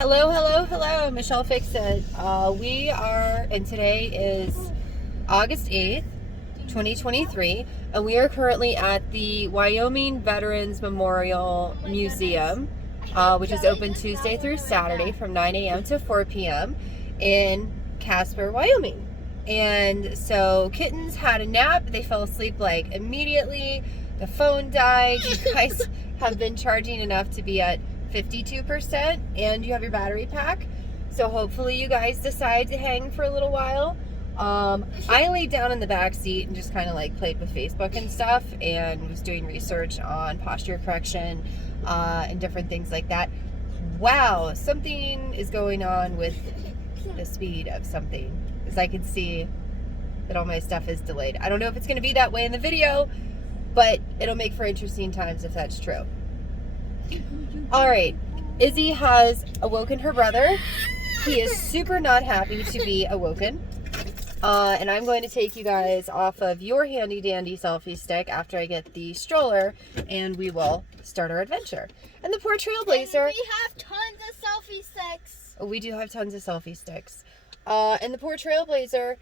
Hello, hello, hello. Michelle Fix It. And today is August 8th, 2023, and we are currently at the Wyoming Veterans Memorial Museum, which is open Tuesday through Saturday from 9 a.m. to 4 p.m. in Casper, Wyoming. And so kittens had a nap. They fell asleep like immediately. The phone died. You guys have been charging enough to be at 52%, and you have your battery pack. So hopefully you guys decide to hang for a little while. I laid down in the back seat and just kind of like played with Facebook and stuff, and was doing research on posture correction and different things like that. Wow, something is going on with the speed of something, because I can see that all my stuff is delayed. I don't know if it's going to be that way in the video, but it'll make for interesting times if that's true. All right, Izzy has awoken her brother. He is super not happy to be awoken. And I'm going to take you guys off of your handy dandy selfie stick after I get the stroller, and we will start our adventure. And the poor Trailblazer. We have tons of selfie sticks. We do have tons of selfie sticks. And the poor Trailblazer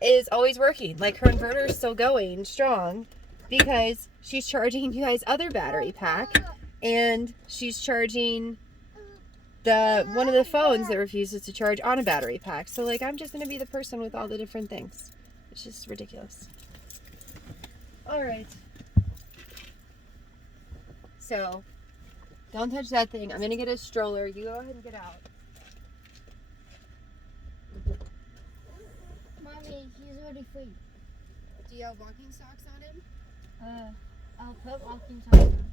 is always working. Like, her inverter is still going strong because she's charging you guys' other battery pack. And she's charging one of the phones that refuses to charge on a battery pack. So, like, I'm just going to be the person with all the different things. It's just ridiculous. All right. So, don't touch that thing. I'm going to get a stroller. You go ahead and get out. Mommy, he's already free. Do you have walking socks on him? I'll put walking socks on.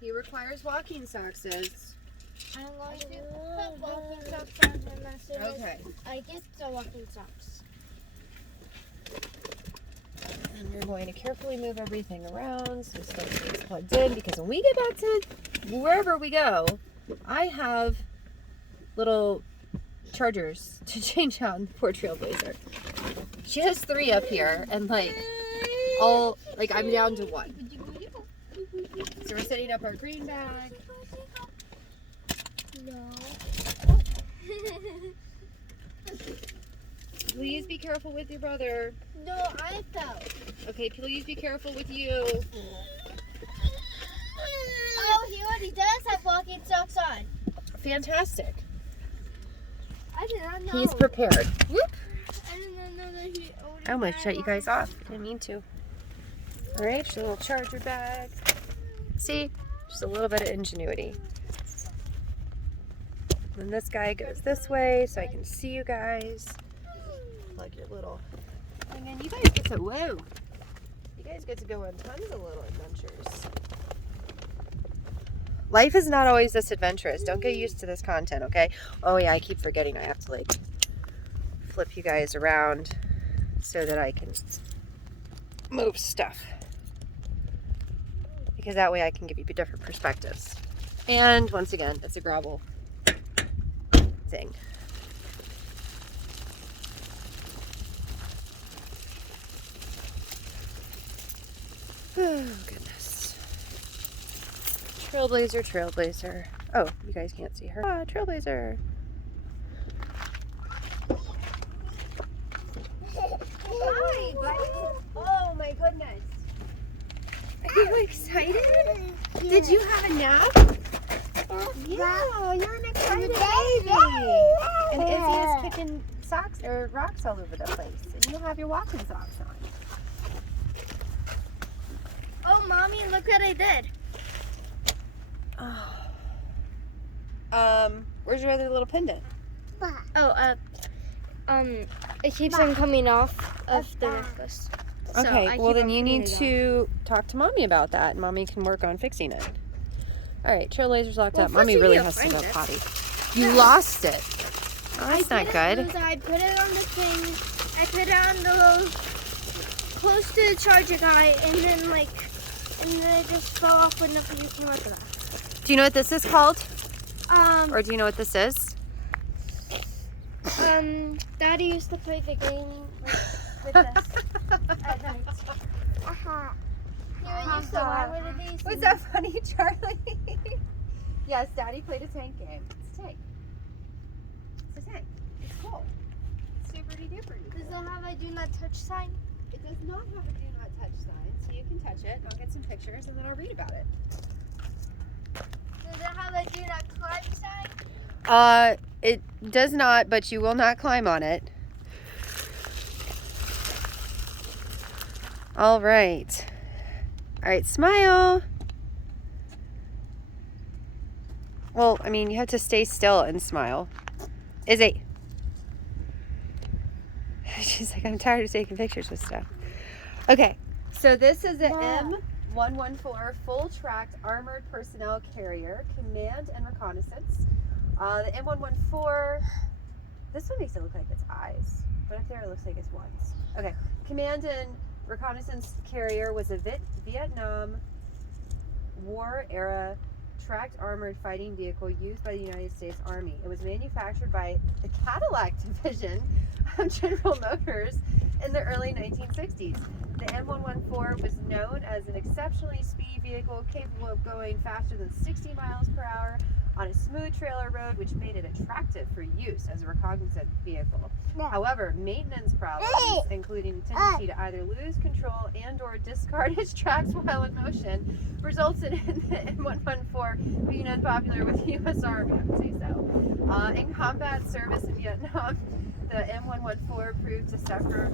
He requires walking socks, Sis. I'm going to put walking socks on him as soon as I get the walking socks. And we're going to carefully move everything around so stuff gets plugged in, because when we get back to wherever we go, I have little chargers to change out in the poor Trailblazer. She has 3 up here, and I'm down to 1. So we're setting up our green bag. No. Please be careful with your brother. No, I fell. Okay, please be careful with you. Oh, he already does have walking socks on. Fantastic. I did not know. He's prepared. Whoop. I did not know that he already I almost shut you guys off. Didn't mean to. All right, just a little charger bag. See, just a little bit of ingenuity. And this guy goes this way so I can see you guys. Plug your little thing in. You guys get to, whoa. You guys get to go on tons of little adventures. Life is not always this adventurous. Don't get used to this content, okay? Oh yeah, I keep forgetting I have to like flip you guys around so that I can move stuff. Because that way I can give you different perspectives. And once again, it's a gravel thing. Oh, goodness. Trailblazer, Trailblazer. Oh, you guys can't see her. Ah, Trailblazer. Hi, buddy. Oh, my goodness. Are you excited? Did you have a nap? Yeah, you're an excited baby. And Izzy is kicking socks or rocks all over the place. And you have your walking socks on. Oh, Mommy, look what I did. Where's your other little pendant? Oh, it keeps on coming off of the necklace. Okay, well then you need to talk to Mommy about that, and Mommy can work on fixing it. All right, Trailblazer's locked up. Mommy really has to go potty. You lost it. Oh, that's not good. I put it on the thing. I put it on the little close to the charger guy, and then it just fell off when nobody came up with that. Do you know what this is called? Or do you know what this is? Daddy used to play the game with this at night. He used to buy one of these. Was that funny, Charlie? Yes, Daddy played a tank game. It's a tank. It's a tank. It's cool. It's super duper. Does it have a do not touch sign? It does not have a do not touch sign, so you can touch it. I'll get some pictures and then I'll read about it. Does it have a do not climb sign? It does not, but you will not climb on it. All right. All right, smile. Well, I mean, you have to stay still and smile. Izzy. She's like, I'm tired of taking pictures with stuff. Okay, so this is the M114 full-tracked armored personnel carrier, command and reconnaissance. The M114, this one makes it look like it's eyes, but up there it looks like it's ones. Okay, command and reconnaissance carrier was a Vietnam War era tracked armored fighting vehicle used by the United States Army. It was manufactured by the Cadillac division of General Motors in the early 1960s. The M114 was known as an exceptionally speedy vehicle capable of going faster than 60 miles per hour on a smooth trailer road, which made it attractive for use as a reconnaissance vehicle. However, maintenance problems, including a tendency to either lose control and or discard its tracks while in motion, resulted in the M114 being unpopular with the U.S. Army, I would say so. In combat service in Vietnam, the M114 proved to suffer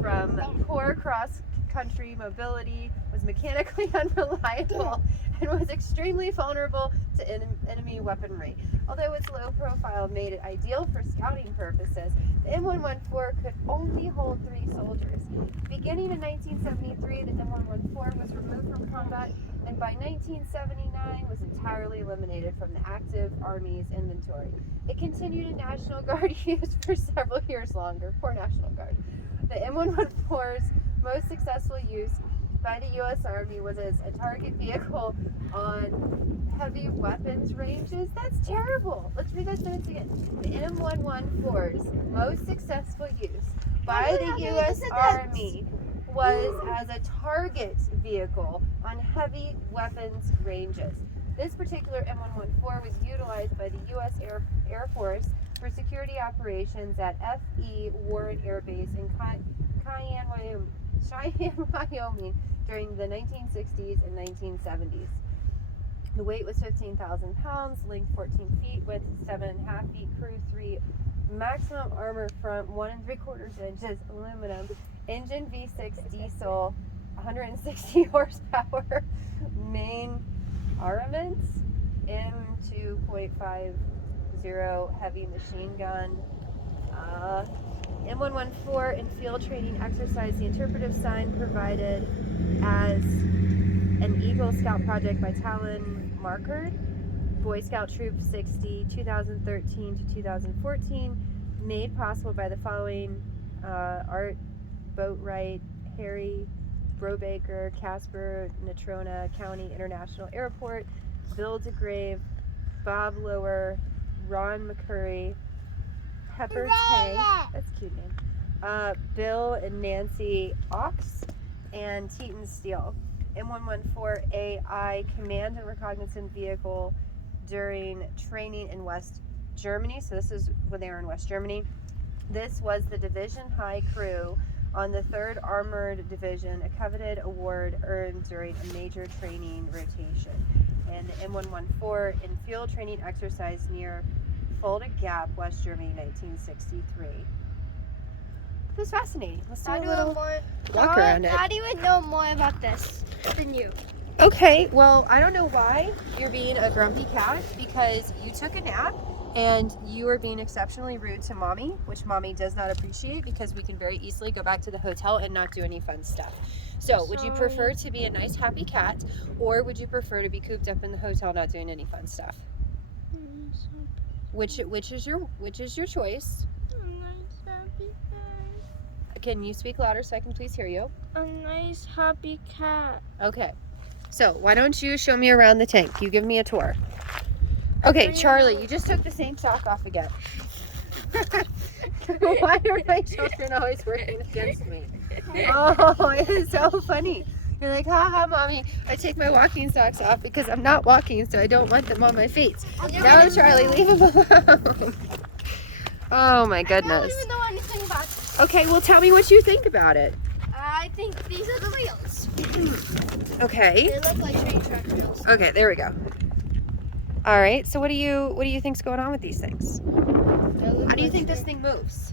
from poor cross-country mobility, was mechanically unreliable, and was extremely vulnerable to enemy weaponry. Although its low profile made it ideal for scouting purposes, the M114 could only hold 3 soldiers. Beginning in 1973, the M114 was removed from combat, and by 1979 was entirely eliminated from the active Army's inventory. It continued in National Guard use for several years longer. Poor National Guard. The M114's most successful use by the U.S. Army was as a target vehicle on heavy weapons ranges. That's terrible. Let's read those minutes again. The M114's most successful use by the U.S. Army was as a target vehicle on heavy weapons ranges. This particular M114 was utilized by the U.S. Air Force for security operations at F.E. Warren Air Base in Cheyenne, Wyoming during the 1960s and 1970s. The weight was 15,000 pounds, length 14 feet, width 7.5 feet, crew 3, maximum armor front 1 3/4 inches, aluminum, engine V6 diesel, 160 horsepower, main armaments, M2.50 heavy machine gun. M114 in field training exercise, the interpretive sign provided as an Eagle Scout project by Talon Markard, Boy Scout Troop 60, 2013 to 2014, made possible by the following Art Boatwright, Harry Brobaker, Casper, Natrona County International Airport, Bill DeGrave, Bob Lower, Ron McCurry, Pepper Tay, that's a cute name, Bill and Nancy Ox, and Teton Steele. M114AI command and reconnaissance vehicle during training in West Germany. So this is when they were in West Germany. This was the division high crew on the 3rd Armored Division, a coveted award earned during a major training rotation. And the M114 in field training exercise near Fulda Gap, West Germany, 1963. It was fascinating. Let's do a little walk around it. Daddy would know more about this than you. Okay, well, I don't know why you're being a grumpy cat, because you took a nap and you are being exceptionally rude to Mommy, which Mommy does not appreciate, because we can very easily go back to the hotel and not do any fun stuff. So, would you prefer to be a nice, happy cat, or would you prefer to be cooped up in the hotel not doing any fun stuff? Which is your choice? A nice, happy cat. Can you speak louder so I can please hear you? A nice, happy cat. Okay. So, why don't you show me around the tank? You give me a tour. Okay, Charlie, you just took the same sock off again. Why are my children always working against me? Oh, it is so funny. You're like, haha, mommy, I take my walking socks off because I'm not walking, so I don't want them on my feet. No, Charlie, leave them alone. Oh my I goodness. don't even know anything about this. Okay, well tell me what you think about it. I think these are the wheels. Okay. They look like train track wheels. Okay, there we go. All right, so what do you think's going on with these things? How do you think this thing moves?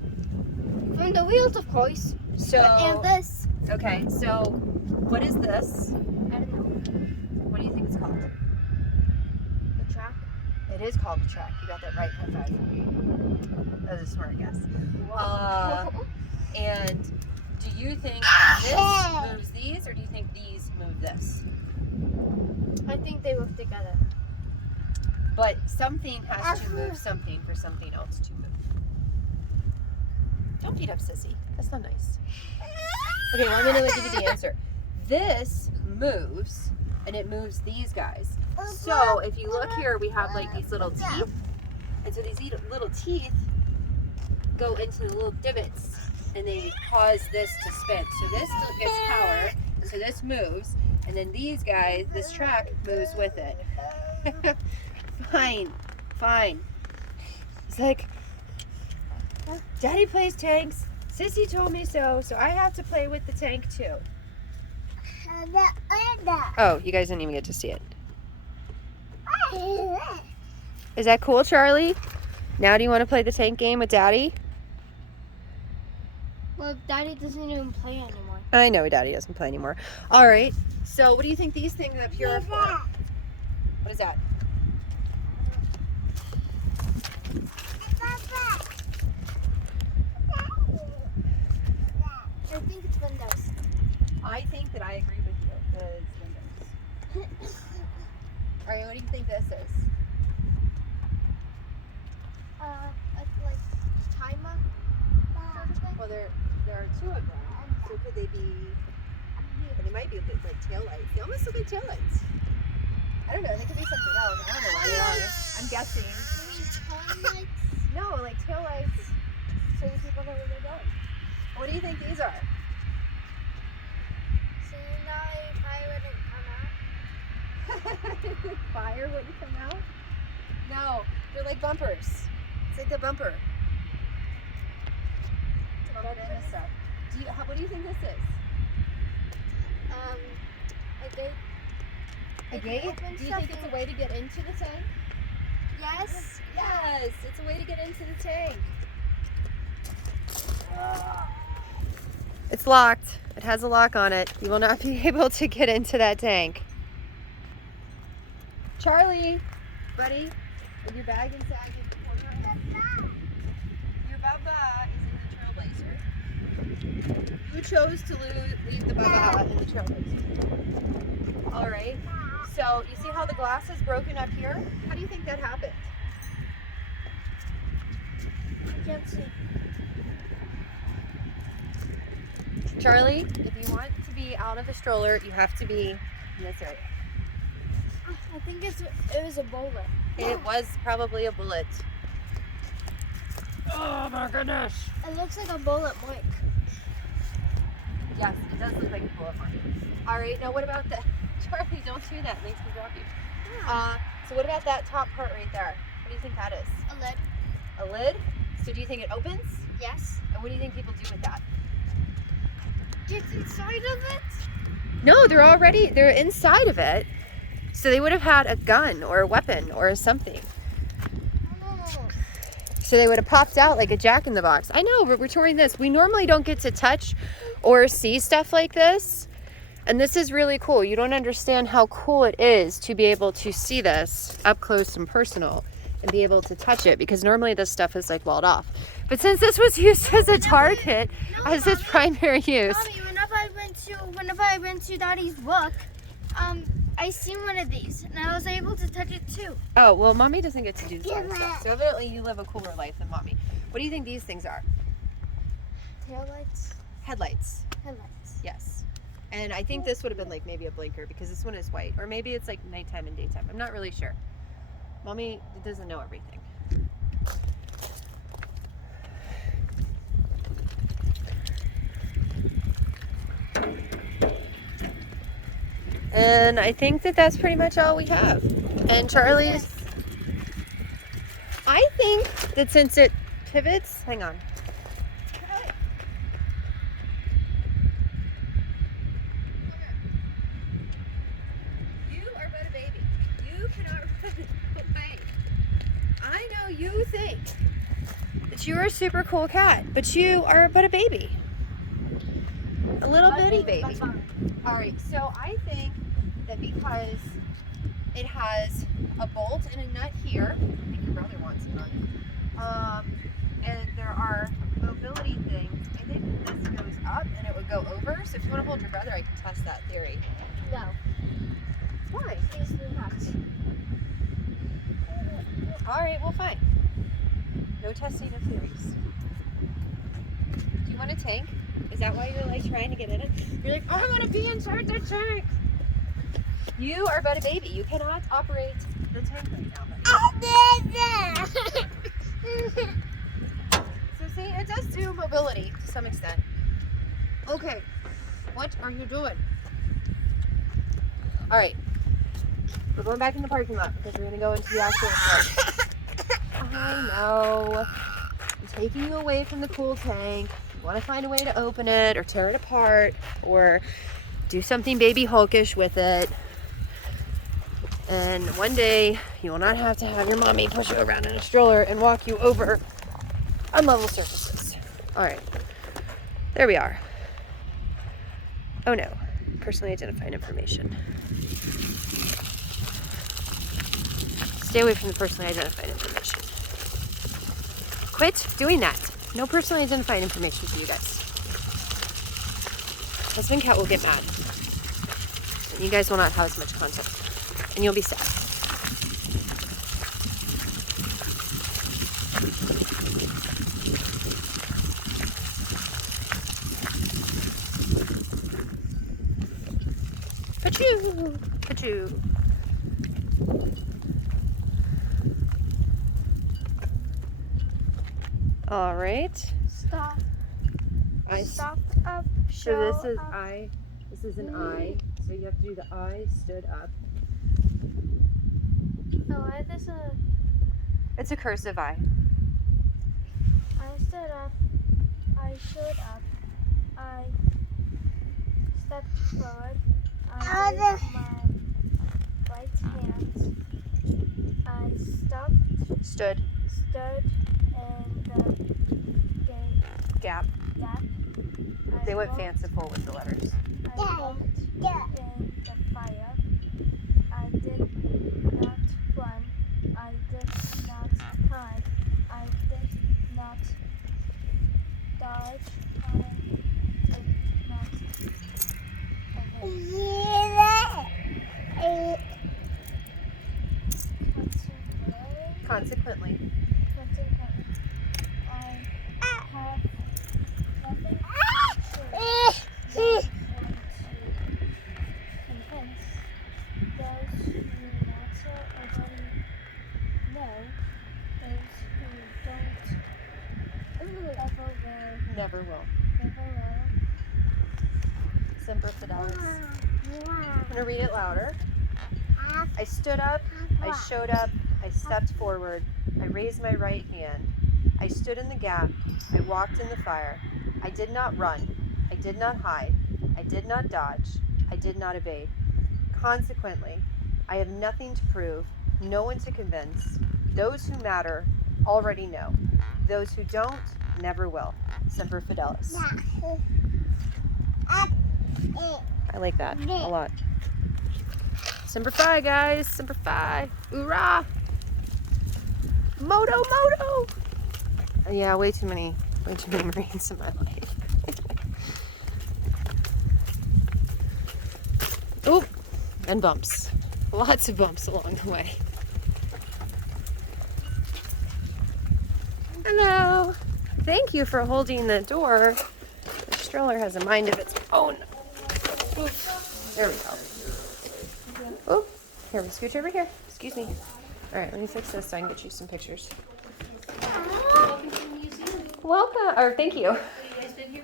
From the wheels, of course. So, And this. okay, so what is this? I don't know. What do you think it's called? The track. It is called the track. You got that right, high five. That was a smart guess. And do you think this moves these, or do you think these move this? I think they work together. But something has to move something for something else to move. Don't beat up Sissy. That's not nice. Okay, well, I'm going to give you the answer. This moves, and it moves these guys. So if you look here, we have like these little teeth. And so these little teeth go into the little divots, and they cause this to spin. So this still gets power, and so this moves. And then these guys, this track moves with it. Fine, fine. It's like, Daddy plays tanks. Sissy told me so I have to play with the tank too. Oh, you guys didn't even get to see it. Is that cool, Charlie? Now do you want to play the tank game with Daddy? Well, Daddy doesn't even play anymore. I know Daddy doesn't play anymore. All right, so what do you think these things up here are for? What is that? I think it's windows. I think that I agree with you. It's windows. All right, what do you think this is? Like timer. Well, there are two of them. So could they be? They might be a bit like taillights. They almost look like taillights. I don't know. They could be something else. I don't know what they are. I'm guessing. You mean turn lights? No, like taillights. So you people know where they're going. What do you think these are? So now if I wouldn't come out. Fire wouldn't come out? No, they're like bumpers. It's like the bumper. To bump into stuff. What do you think this is? A gate. A gate? Do you think it's a way to get into the tank? Yes. Yes, it's a way to get into the tank. It's locked. It has a lock on it. You will not be able to get into that tank. Charlie, buddy, with your bag inside your baba is in the trailblazer. You chose to leave the baba in the trailblazer. All right. So you see how the glass is broken up here? How do you think that happened? I can't see. Charlie, if you want to be out of the stroller, you have to be in this area. I think it was a bullet. It was probably a bullet. Oh my goodness. It looks like a bullet, Mike. Yes, it does look like a bullet mark. All right, now what about the... Charlie, don't do that. It makes me drop you. So what about that top part right there? What do you think that is? A lid. A lid? So do you think it opens? Yes. And what do you think people do with that? Get inside of it? No, they're inside of it. So they would have had a gun or a weapon or something. Oh. So they would have popped out like a jack-in-the-box. I know, we're touring this. We normally don't get to touch or see stuff like this. And this is really cool. You don't understand how cool it is to be able to see this up close and personal and be able to touch it, because normally this stuff is like walled off. But since this was used as a target, as its primary use. Mommy, whenever I went to Daddy's book, I seen one of these and I was able to touch it too. Oh, well, Mommy doesn't get to do this kind of stuff. So evidently you live a cooler life than Mommy. What do you think these things are? Taillights. Headlights. Headlights. Yes. And I think this would have been like maybe a blinker, because this one is white. Or maybe it's like nighttime and daytime. I'm not really sure. Mommy doesn't know everything. And I think that that's pretty much all we have. And Charlie's, I think that since it pivots, hang on. You are but a baby. You cannot run away. I know you think that you are a super cool cat, but you are but a baby. A little bitty baby. All right, so I think that because it has a bolt and a nut here, I think your brother wants it on, and there are mobility things, I think that this goes up and it would go over. So if you want to hold your brother, I can test that theory. No. Why? He's not. All right, well, fine. No testing of theories. Do you want a tank? Is that why you're like trying to get in it? You're like, oh, I want to be inside the tank. You are but a baby. You cannot operate the tank right now. So see, it does do mobility to some extent. Okay, what are you doing? All right, we're going back in the parking lot because we're gonna go into the actual place. I know. I'm taking you away from the cool tank. You want to find a way to open it or tear it apart or do something baby hulkish with it. And one day you will not have to have your mommy push you around in a stroller and walk you over unlevel surfaces. All right, there we are. Oh no, personally identified information. Stay away from the personally identified information. Quit doing that. No personally identified information for you guys. Husband cat will get mad. And you guys will not have as much content. And you'll be sad. Pachoo! Pachoo! All right. Stop. Stop up. So this is up. I. This is an I. So you have to do the I stood up. No, I this a. It's a cursive I. I stood up. I stood up. I stepped forward. I raised my right hand. I stopped. Stood. Stood in the Gap. gap. They went fanciful with the letters. I walked in the fire. I did not run. I did not hide. I did not dodge. I did not evade. Consequently. I have nothing to say. Convince those who not already know, those who don't ever will, Never will. never Semper Fidelis. I'm gonna read it louder. I stood up. I showed up. I stepped forward. I raised my right hand. I stood in the gap. I walked in the fire. I did not run. I did not hide. I did not dodge. I did not evade. Consequently, I have nothing to prove, no one to convince. Those who matter already know. Those who don't never will. Semper Fidelis. I like that a lot. Semper Fi, guys. Semper Fi. Hoorah! Moto, moto! Yeah, way too many Marines in my life. Oop! And bumps. Lots of bumps along the way. Hello! Thank you for holding the door. The stroller has a mind of its own. Oop. There we go. Oh, here, we scooch over here. Excuse me. All right, let me fix this so I can get you some pictures. Welcome, or thank you. You guys been here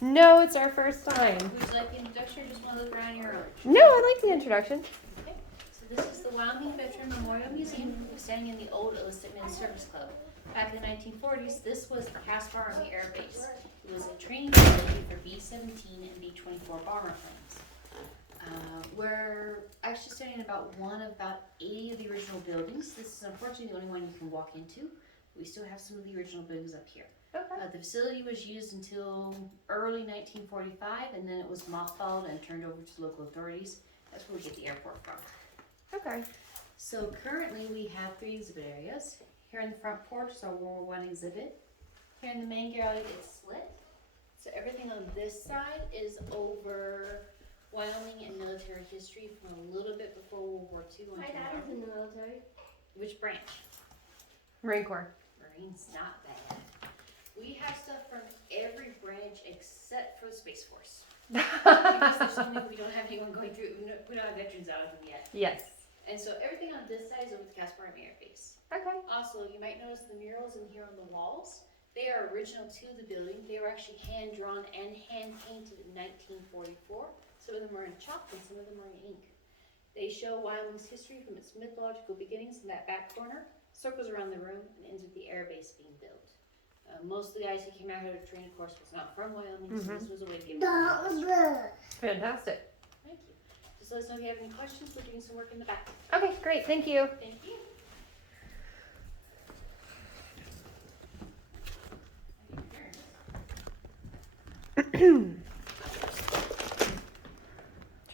No, it's our first time. Who's like in introduction or just want to look around your own? No, I like the introduction. Okay. So this is the Wyoming Veteran Memorial Museum. We're standing in the old Enlisted Men's Service Club. Back in the 1940s, this was the Casper Army Air Base. It was a training facility for B-17 and B-24 bomber planes. We're actually standing in about 80 of the original buildings. This is unfortunately the only one you can walk into. We still have some of the original buildings up here. Okay. The facility was used until early 1945, and then it was mothballed and turned over to local authorities. That's where we get the airport from. Okay. So currently we have 3 exhibit areas. Here in the front porch is our World War I exhibit. Here in the main gallery it's split. So everything on this side is over Wyoming and military history from a little bit before World War II. My dad is in the military. Which branch? Marine Corps. Marines, not bad. We have stuff from every branch except for the Space Force. Because there's so many, we don't have anyone going through, we don't have veterans out of them yet. Yes. And so everything on this side is over the Casper Army Air Base. Okay. Also, you might notice the murals in here on the walls. They are original to the building. They were actually hand drawn and hand painted in 1944. Some of them are in chalk and some of them are in ink. They show Wyoming's history from its mythological beginnings in that back corner, circles around the room, and ends with the air base being built. Most of the guys who came out here to train, of course, was not from Wyoming, so this was a way to give them history. Fantastic. Thank you. Just let us know if you have any questions. We're doing some work in the back. Okay, great. Thank you. Thank you.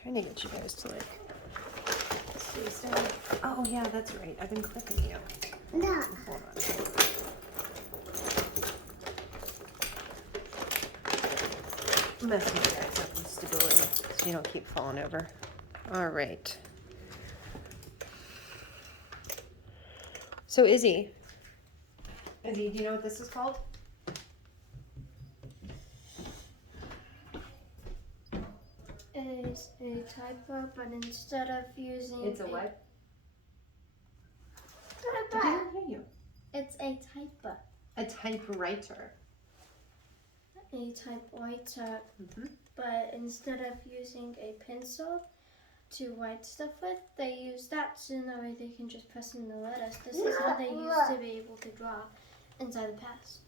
Trying to get you guys to like stay still. Oh yeah, that's right. I've been clipping you. No. Hold on. Messing you guys up with stability so you don't keep falling over. All right. So Izzy, do you know what this is called? It's a typo, but instead of using It's a what? I typo, didn't hear you. it's a typo. A typewriter. A typewriter, Mm-hmm. but instead of using a pencil to write stuff with, they use that so that way they can just press in the letters. This is how they used to be able to draw inside the past.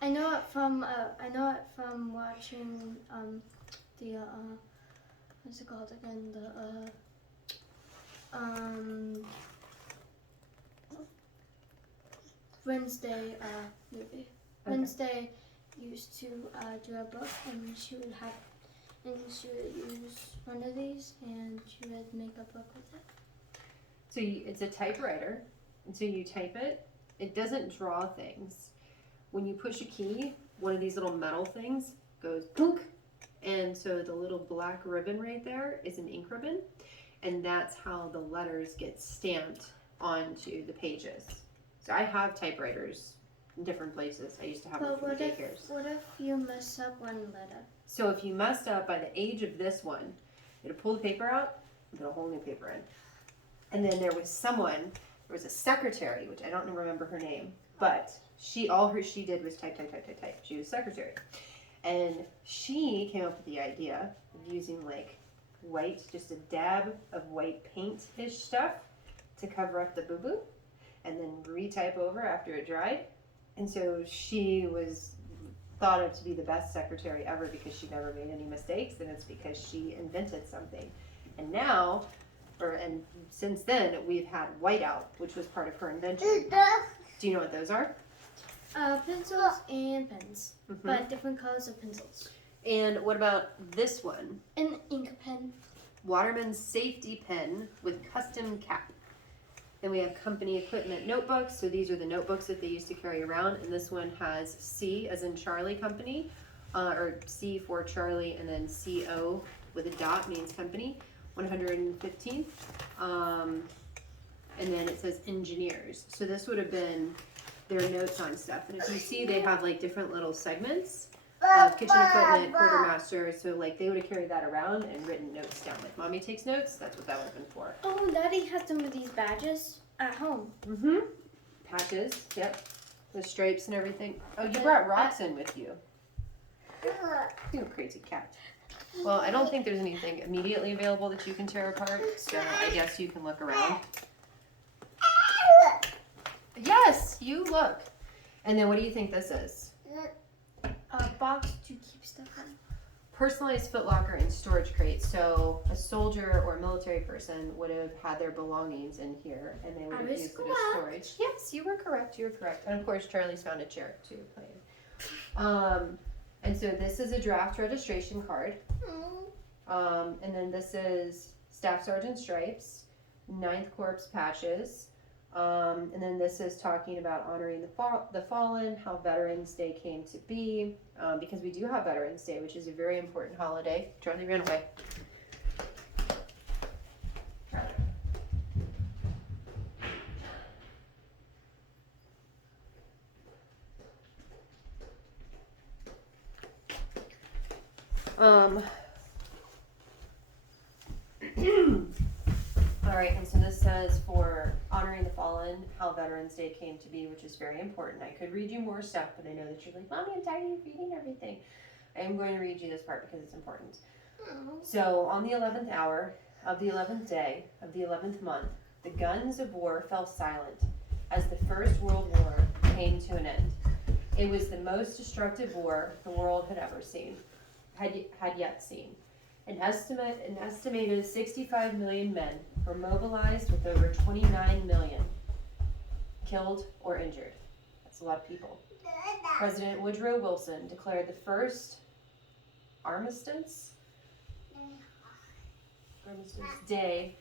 I know it from watching the what's it called again, the Wednesday movie. Okay. Wednesday used to do a book, and she would use one of these, and she would make a book with it. So it's a typewriter, and so you type it. It doesn't draw things. When you push a key, one of these little metal things goes boop, and so the little black ribbon right there is an ink ribbon, and that's how the letters get stamped onto the pages. So I have typewriters in different places. I used to have them But for the what daycares. if you mess up one letter? So if you messed up by the age of this one, it'll pull the paper out and put a whole new paper in. And then there was a secretary, which I don't remember her name, but all she did was type. She was a secretary. And she came up with the idea of using like white, just a dab of white paint-ish stuff to cover up the boo-boo and then retype over after it dried. And so she was thought of to be the best secretary ever because she never made any mistakes, and it's because she invented something. And since then, we've had whiteout, which was part of her invention. Do you know what those are? Pencils and pens, Mm-hmm. but different colors of pencils. And what about this one? An ink pen. Waterman's Safety Pen with custom cap. Then we have company equipment notebooks. So these are the notebooks that they used to carry around. And this one has C as in Charlie Company, or C for Charlie, and then CO with a dot means company, 115th. And then it says engineers. So this would have been their notes on stuff. And if you see, they have like different little segments of kitchen equipment, quartermaster. So like they would have carried that around and written notes down. Like mommy takes notes, that's what that would have been for. Oh, Daddy has some of these badges at home. Mm-hmm. Patches, yep. The stripes and everything. Oh, you brought rocks in with you. You crazy cat. Well, I don't think there's anything immediately available that you can tear apart, so I guess you can look around. Yes, you look. And then what do you think this is? A box to keep stuff in. Personalized footlocker and storage crate. So a soldier or a military person would have had their belongings in here, and they would have used it as storage. Yes, you were correct. You were correct. And of course, Charlie's found a chair to play in. And so this is a draft registration card. And then this is Staff Sergeant stripes, 9th Corps patches. And then this is talking about honoring the fallen, how Veterans Day came to be, because we do have Veterans Day, which is a very important holiday. Charlie ran away. All right, and so this says for honoring the fallen, how Veterans Day came to be, which is very important. I could read you more stuff, but I know that you're like, Mommy, I'm tired of reading everything. I am going to read you this part because it's important. So on the 11th hour of the 11th day of the 11th month, the guns of war fell silent as the First World War came to an end. It was the most destructive war the world had ever seen, had yet seen. An estimated 65 million men were mobilized, with over 29 million killed or injured. That's a lot of people. President Woodrow Wilson declared the first Armistice Day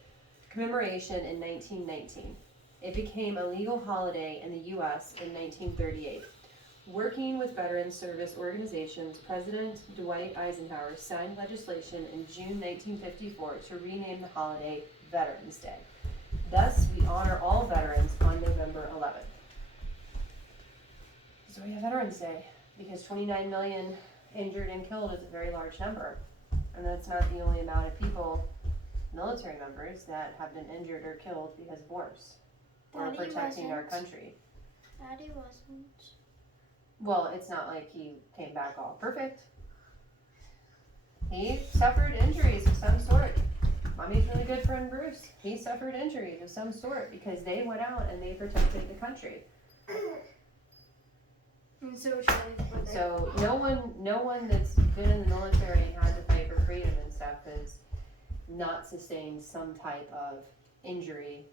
commemoration in 1919. It became a legal holiday in the U.S. in 1938. Working with veteran service organizations, President Dwight Eisenhower signed legislation in June 1954 to rename the holiday Veterans Day. Thus, we honor all veterans on November 11th. So we have Veterans Day because 29 million injured and killed is a very large number. And that's not the only amount of people, military members, that have been injured or killed because of wars or protecting our country. Daddy wasn't. Well, it's not like he came back all perfect. He suffered injuries of some sort. Mommy's really good friend Bruce, he suffered injuries of some sort because they went out and they protected the country. And so Charlie's brother. So no one that's been in the military and had to fight for freedom and stuff has not sustained some type of injury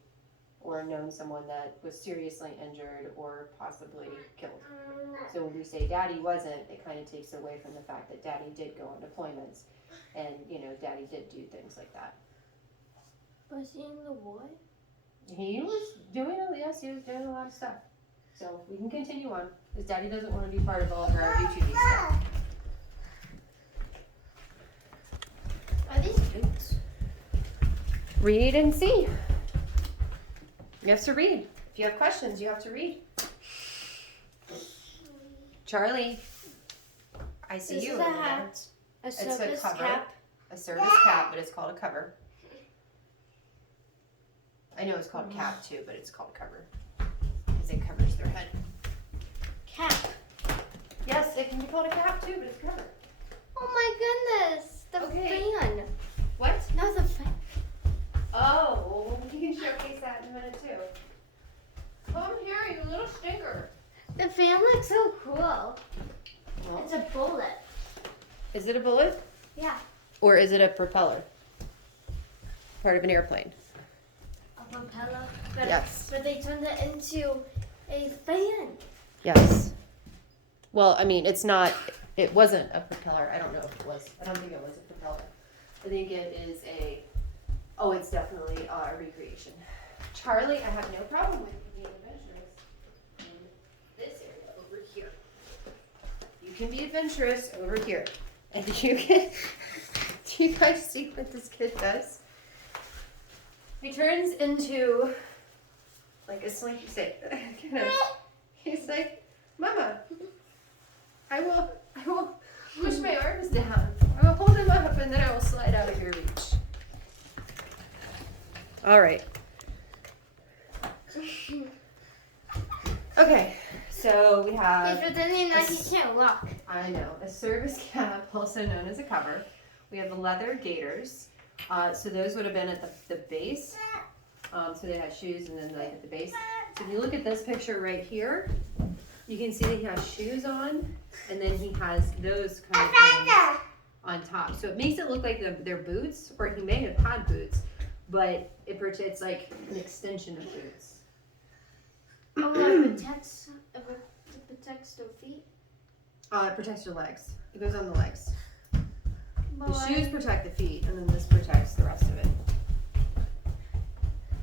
or known someone that was seriously injured or possibly killed. So when we say Daddy wasn't, it kind of takes away from the fact that Daddy did go on deployments and, Daddy did do things like that. Was he in the war? He was doing a lot of stuff. So we can continue on, because Daddy doesn't want to be part of all of our YouTube stuff. Are these boots? Read and see. You have to read. If you have questions, you have to read. Charlie, I see you. This is a hat, a service cap. A service cap, but it's called a cover. I know it's called a cap too, but it's called a cover because it covers their head. Cap. Yes, it can be called a cap too, but it's a cover. Oh my goodness! The fan. What? No, the fan. Oh, well, you can showcase that in a minute too. Come here, you little stinker. The fan looks so cool. Well, It's a bullet. is it a bullet? Yeah. Or is it a propeller? Part of an airplane. A propeller. Yes. But they turned it into a fan. Yes. Well, I mean, it wasn't a propeller. I don't know if it was. I don't think it was a propeller. I think it is it's definitely a recreation. Charlie, I have no problem with you being adventurous in this area over here. You can be adventurous over here. And you can, do you guys see what this kid does? He turns into like a slinky stick. He's like, Mama, I will push my arms down. I will hold him up and then I will slide out of your reach. All right. Okay, so we have... He's pretending that he can't walk. I know. A service cap, also known as a cover, We have the leather gaiters. So those would have been at the base. So they had shoes and then like at the base. So if you look at this picture right here, you can see that he has shoes on, and then he has those kind of things on top. So it makes it look like they're boots, or he may have had boots, but it's like an extension of boots. Oh, it protects their feet? It protects your legs. It goes on the legs. But The shoes protect the feet, and then this protects the rest of it.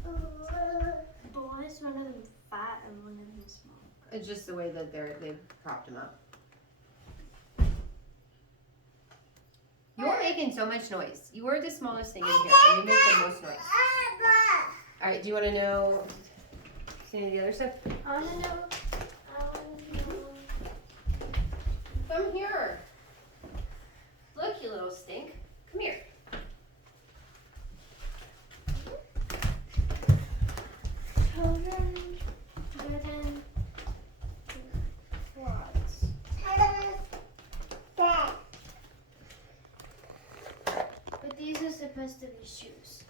But why is one of them fat and one of them small? It's just the way that they've propped them up. You're making so much noise. You are the smallest thing in here, and you make the most noise. All right, do you want to know any of the other stuff? I want to know. Come here. Look, you little stink. Come here. Children wooden quads. But these are supposed to be shoes.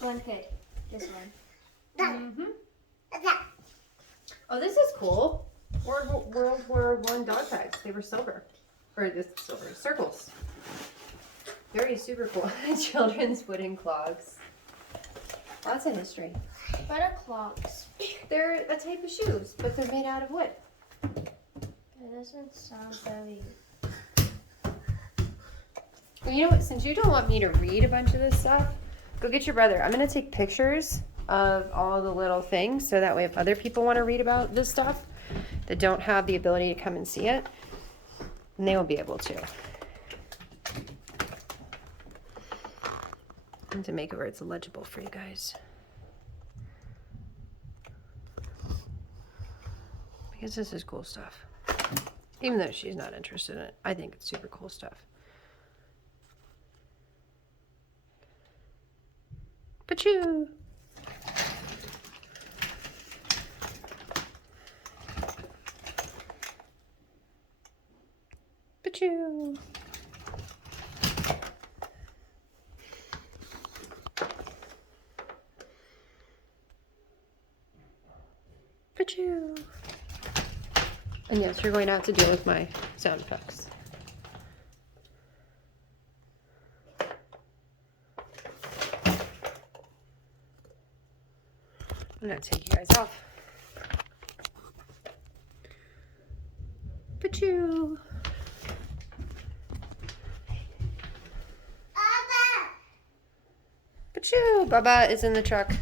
One kid. This one. Mm-hmm. Oh, this is cool. World War I dog tags. They were silver. Or this silver. Circles. Very super cool. Children's wooden clogs. Lots of history. What are clogs? They're a type of shoes, but they're made out of wood. It doesn't sound very. Well, you know what? Since you don't want me to read a bunch of this stuff, go get your brother. I'm going to take pictures of all the little things so that way if other people want to read about this stuff that don't have the ability to come and see it, then they will be able to. And to make it where it's legible for you guys. Because this is cool stuff. Even though she's not interested in it, I think it's super cool stuff. Pachoo! Pachoo! Pachoo! And yes, you're going to have to deal with my sound effects. I'm going to take you guys off. Pachoo! Pachoo! Baba is in the truck.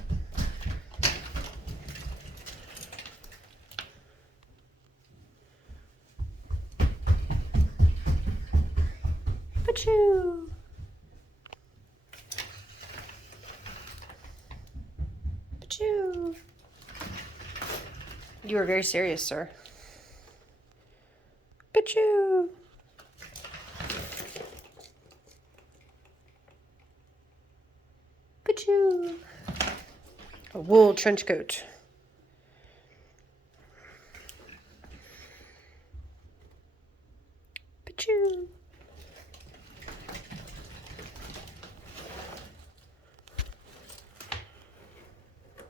Pachoo! Pachoo! You are very serious, sir. Pachoo! Pachoo! A wool trench coat. Pachoo!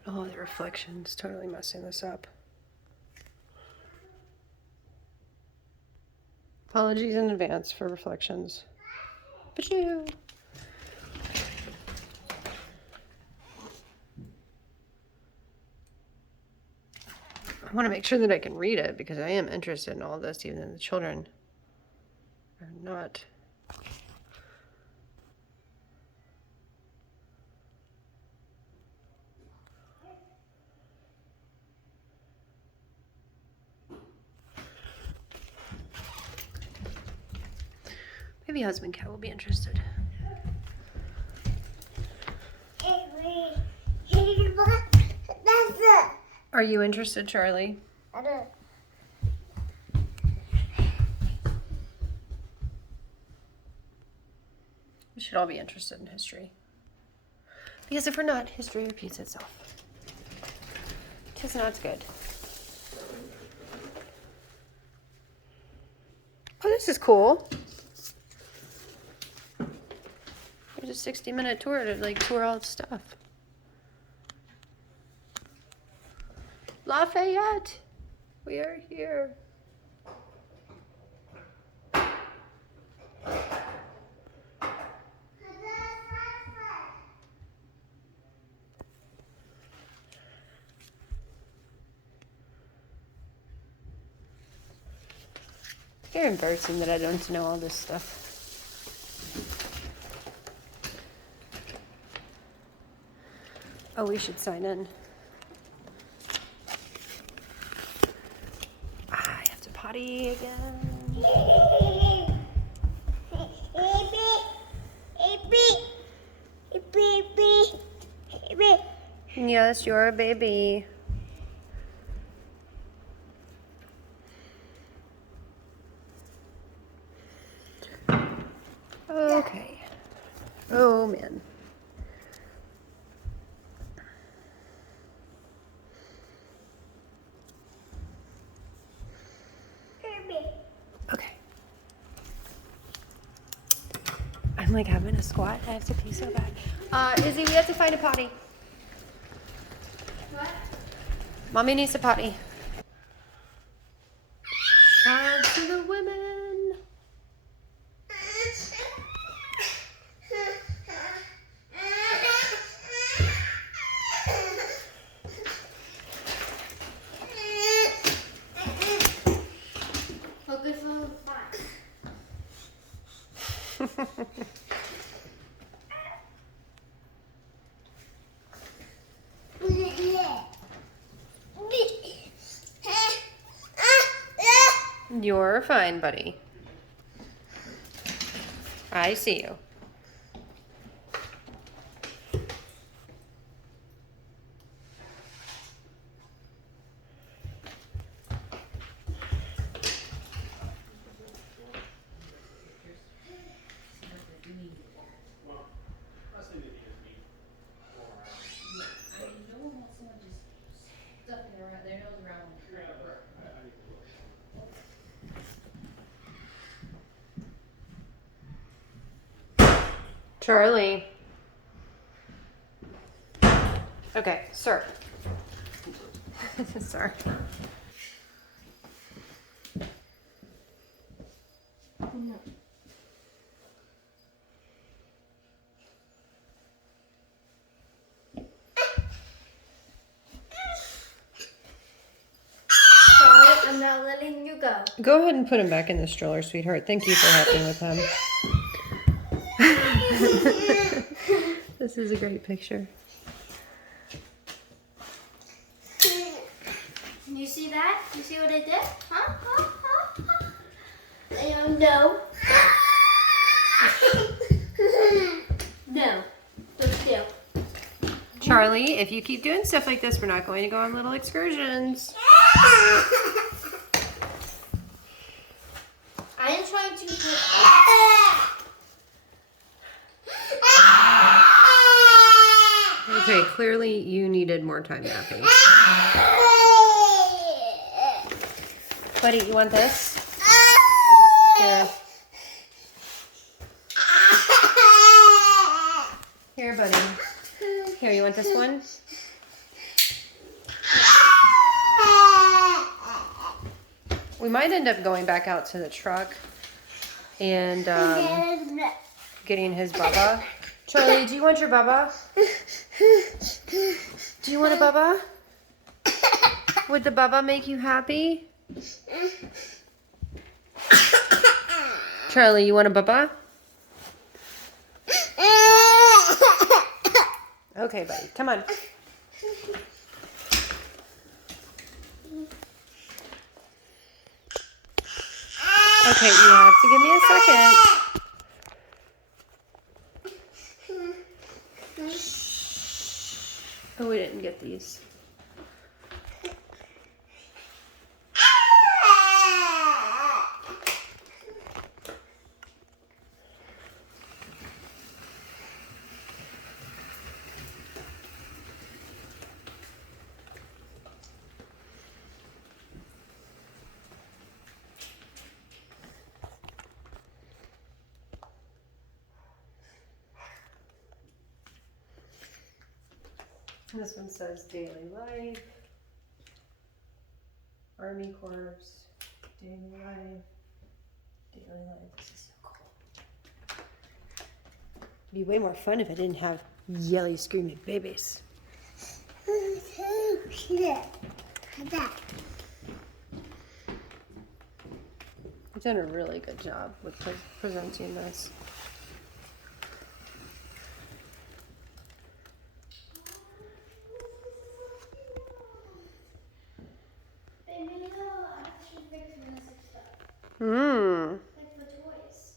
Oh, the reflection's totally messing this up. Apologies in advance for reflections. Pachoo! I want to make sure that I can read it because I am interested in all this, even though the children are not. Maybe husband cat will be interested. Are you interested, Charlie? should all be interested in history. Because if we're not, history repeats itself. Tis not good. Oh, this is cool. There's a 60-minute tour to like tour all the stuff. Lafayette, we are here. You're embarrassing that I don't know all this stuff. Oh, we should sign in. I have to potty again. Yes, you're a baby. Okay. Oh, man. Okay. I'm like having a squat. I have to pee so bad. Izzy, we have to find a potty. What? Mommy needs a potty. To the women. Focus on the fire. You're fine, buddy. I see you. Charlie. Okay, sir. Sorry. No. Sorry, I'm not letting you go. Go ahead and put him back in the stroller, sweetheart. Thank you for helping with him. This is a great picture. You see that? You see what I did? Huh? Huh? Huh? Huh? No. No. Look still. Charlie, if you keep doing stuff like this, we're not going to go on little excursions. I am trying to put. Okay, clearly you needed more time napping. Buddy, you want this? Here. Here, buddy. Here, you want this one? We might end up going back out to the truck and getting his bubba. Charlie, do you want your bubba? Do you want a bubba? Would the bubba make you happy? Charlie, you want a bubba? Okay, buddy, come on. Okay, you have to give me a second. Oh, we didn't get these. This one says daily life, Army Corps, daily life, daily life. This is so cool. It'd be way more fun if I didn't have yelly screaming babies. So cute. You've done a really good job with presenting this. They made little action figures stuff. Mmm. Like for toys.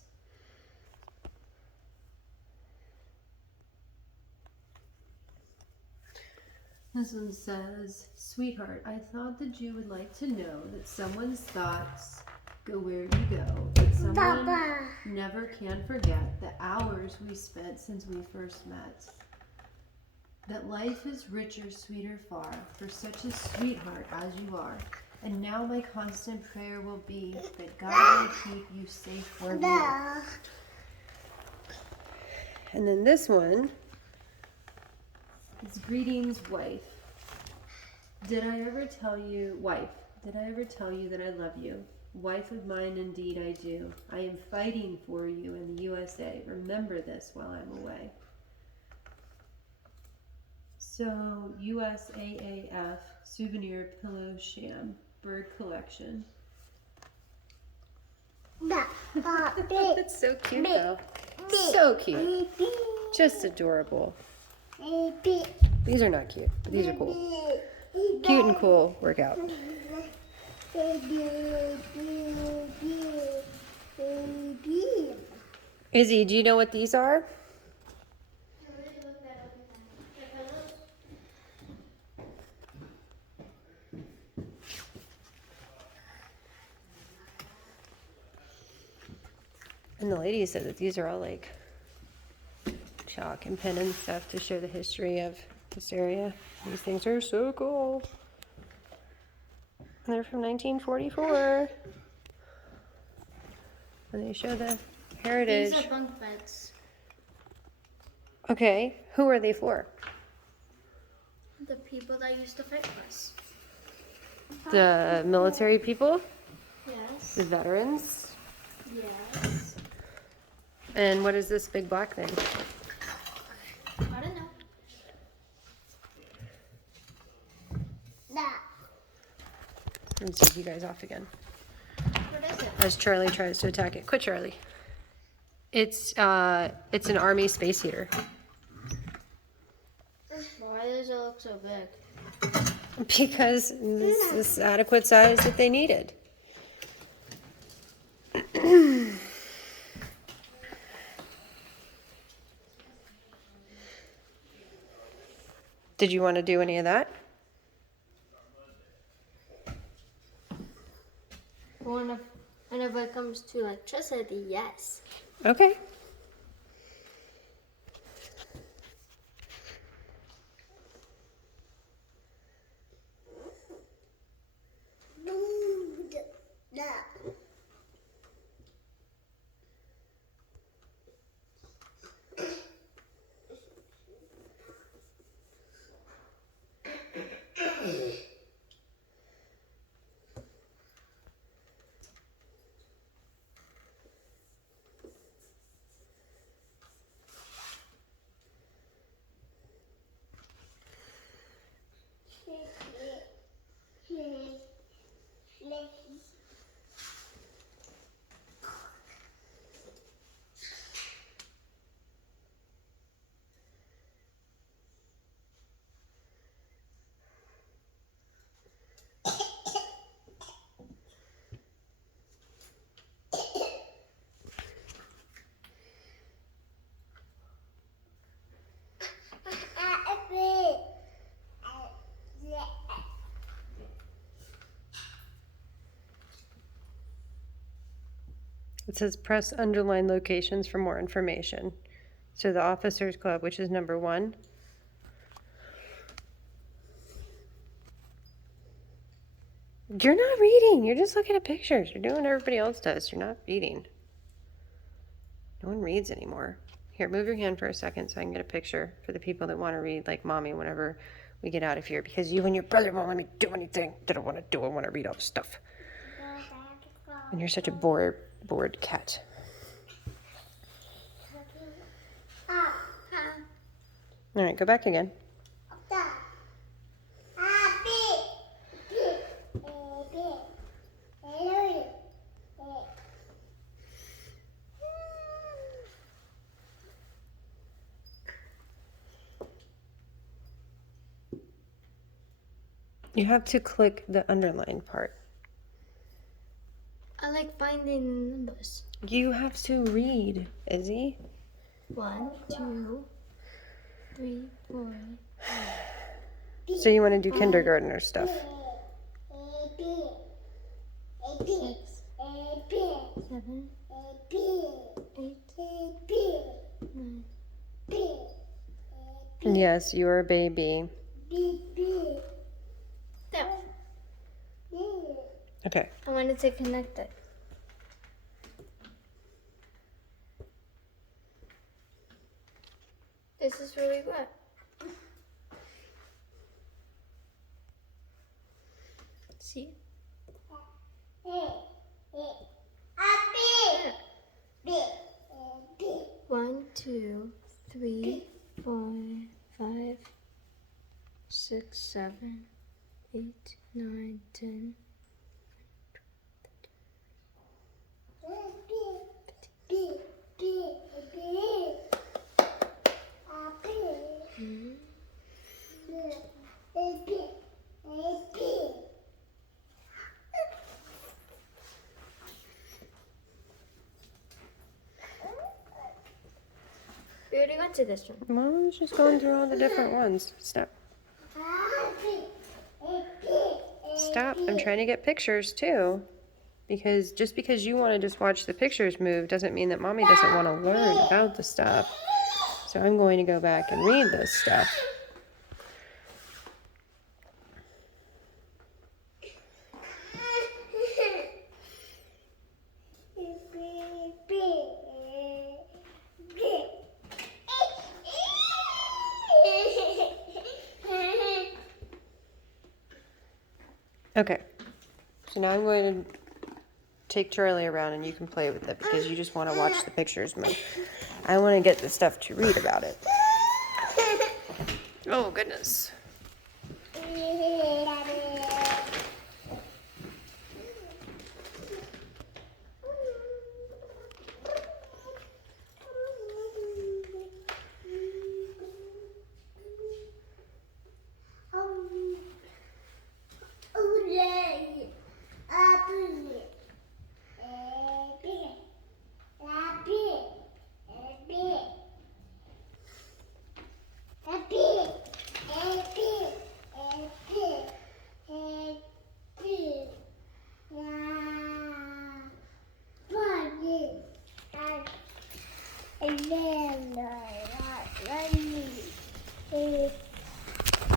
This one says, "Sweetheart, I thought that you would like to know that someone's thoughts go where you go, but someone never can forget the hours we spent since we first met. That life is richer, sweeter far, for such a sweetheart as you are. And now my constant prayer will be that God may keep you safe where you are." And then this one is, "Greetings, wife. Did I ever tell you that I love you? Wife of mine, indeed I do. I am fighting for you in the USA. Remember this while I'm away." So, USAAF Souvenir Pillow Sham Bird Collection. It's so cute though. So cute. Just adorable. These are not cute, but these are cool. Cute and cool workout. Izzy, do you know what these are? And the lady said that these are all like chalk and pen and stuff to show the history of this area. These things are so cool. And they're from 1944. And they show the heritage. These are bunk beds. Okay, who are they for? The people that used to fight for us. The military people? Yes. The veterans? Yes. And what is this big black thing? I don't know. Let me take you guys off again. What is it? As Charlie tries to attack it. Quit, Charlie. It's an army space heater. Why does it look so big? Because this is adequate size that they needed. Did you want to do any of that? Whenever it comes to electricity, yes. Okay. It says press underline locations for more information. So the Officers Club, which is number 1. You're not reading. You're just looking at pictures. You're doing what everybody else does. You're not reading. No one reads anymore. Here, move your hand for a second so I can get a picture for the people that want to read like Mommy whenever we get out of here because you and your brother won't let me do anything that I want to do. I want to read all the stuff. And you're such a bored cat. All right, go back again. You have to click the underline part. I like finding numbers. You have to read, Izzy. 1, 2, 3, 4. So you want to do kindergartner stuff. 6, 7, 8, 9. Yes, you're a baby. There. Okay. I wanted to connect it. This is really good. See? One, 2, 3, 4, 5, 6, 7, 8, 9, 10. We already got to this one. Mom's just going through all the different ones. Stop. Stop. I'm trying to get pictures too. Because just because you want to just watch the pictures move doesn't mean that Mommy doesn't want to learn about the stuff. So I'm going to go back and read this stuff. Okay. So now I'm going to take Charlie around and you can play with it because you just want to watch the pictures move. I want to get the stuff to read about it. Oh, goodness.